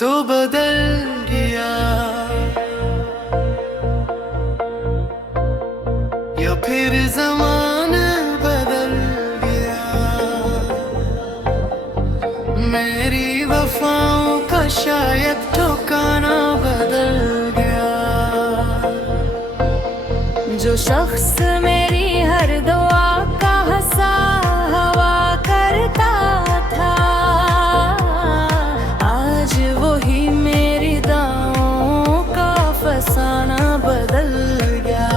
तो बदल गया या फिर ज़माना बदल गया। मेरी वफाओं का शायद ठिकाना बदल गया। जो शख्स मेरी हर दुआ का हंसा हवा करता था, आज वही मेरी दावों का फसाना बदल गया।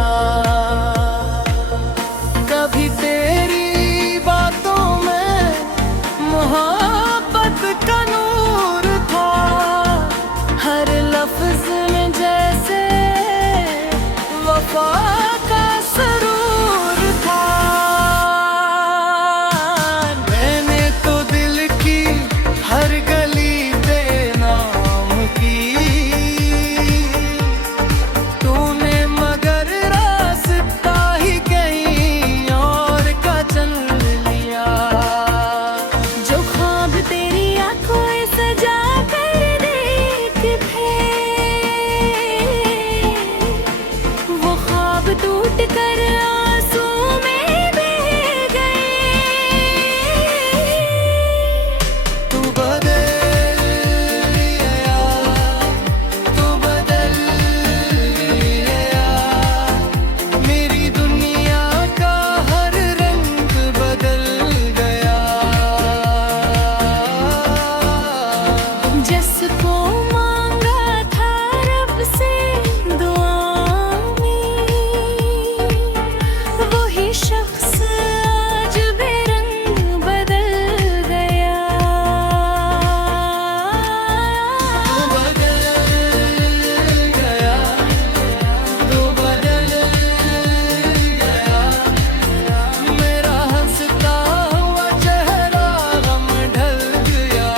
कभी तेरी बातों में मोहब्बत का नूर था, हर लफ्ज में जैसे वफा का सरूर था। मैंने तो दिल की हर गली बेनाम की, तूने मगर रास्ता ही कहीं और का चल लिया। जो ख्वाब तेरी आंखों में सजा कर देखते, वो ख्वाब टूट कर आंसू में बह गए। तू बदल गया, तू बदल गया। मेरी दुनिया का हर रंग बदल गया। जिसको मांगा था रब से दुआ में, वही शख्स आज बेरंग बदल गया। तू बदल गया, तू बदल गया। मेरा हंसता हुआ चेहरा गम ढल गया।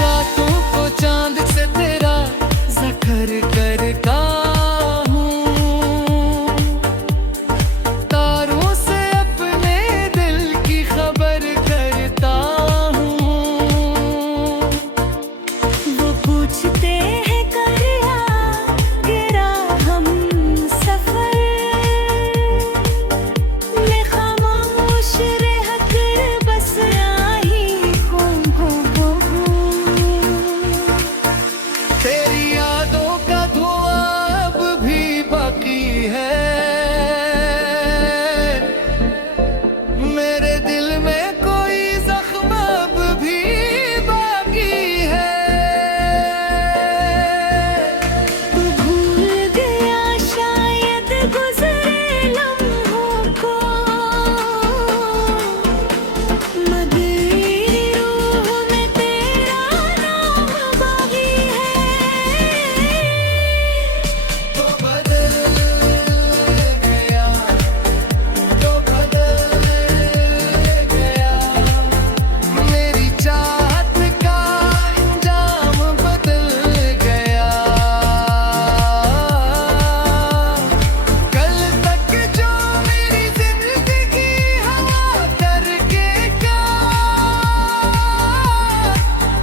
रातों को चांद से तेरा ज़िक्र करता हूँ, तारों से अपने दिल की खबर करता हूँ। वो पूछते हैं करिया गिरा हम सफर, मैं खामोश रह कर बस आई हूँ। तेरी यादों का धुआं अब भी बाकी है, मेरे दिल में कोई जख्म अब भी बाकी है। तू भूल गया शायद गुजरे लम्हों को, मगर रूह में तेरा नाम बाकी है। तो बदल गया, तो बदल गया। मेरी चाहत का अंजाम बदल गया। कल तक जो मेरी जिंदगी हवा करके का,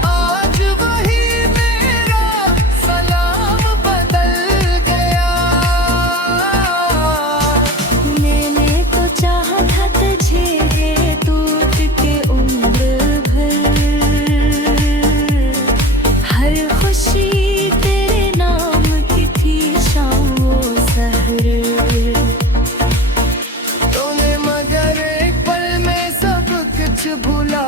आज वही मेरा सलाम बदल गया। मैंने तो चाहा था तुझे टूट के उम्र भर, हर खुशी तेरे नाम की थी शाम वो सहर। तूने मगर एक पल में सब कुछ भुला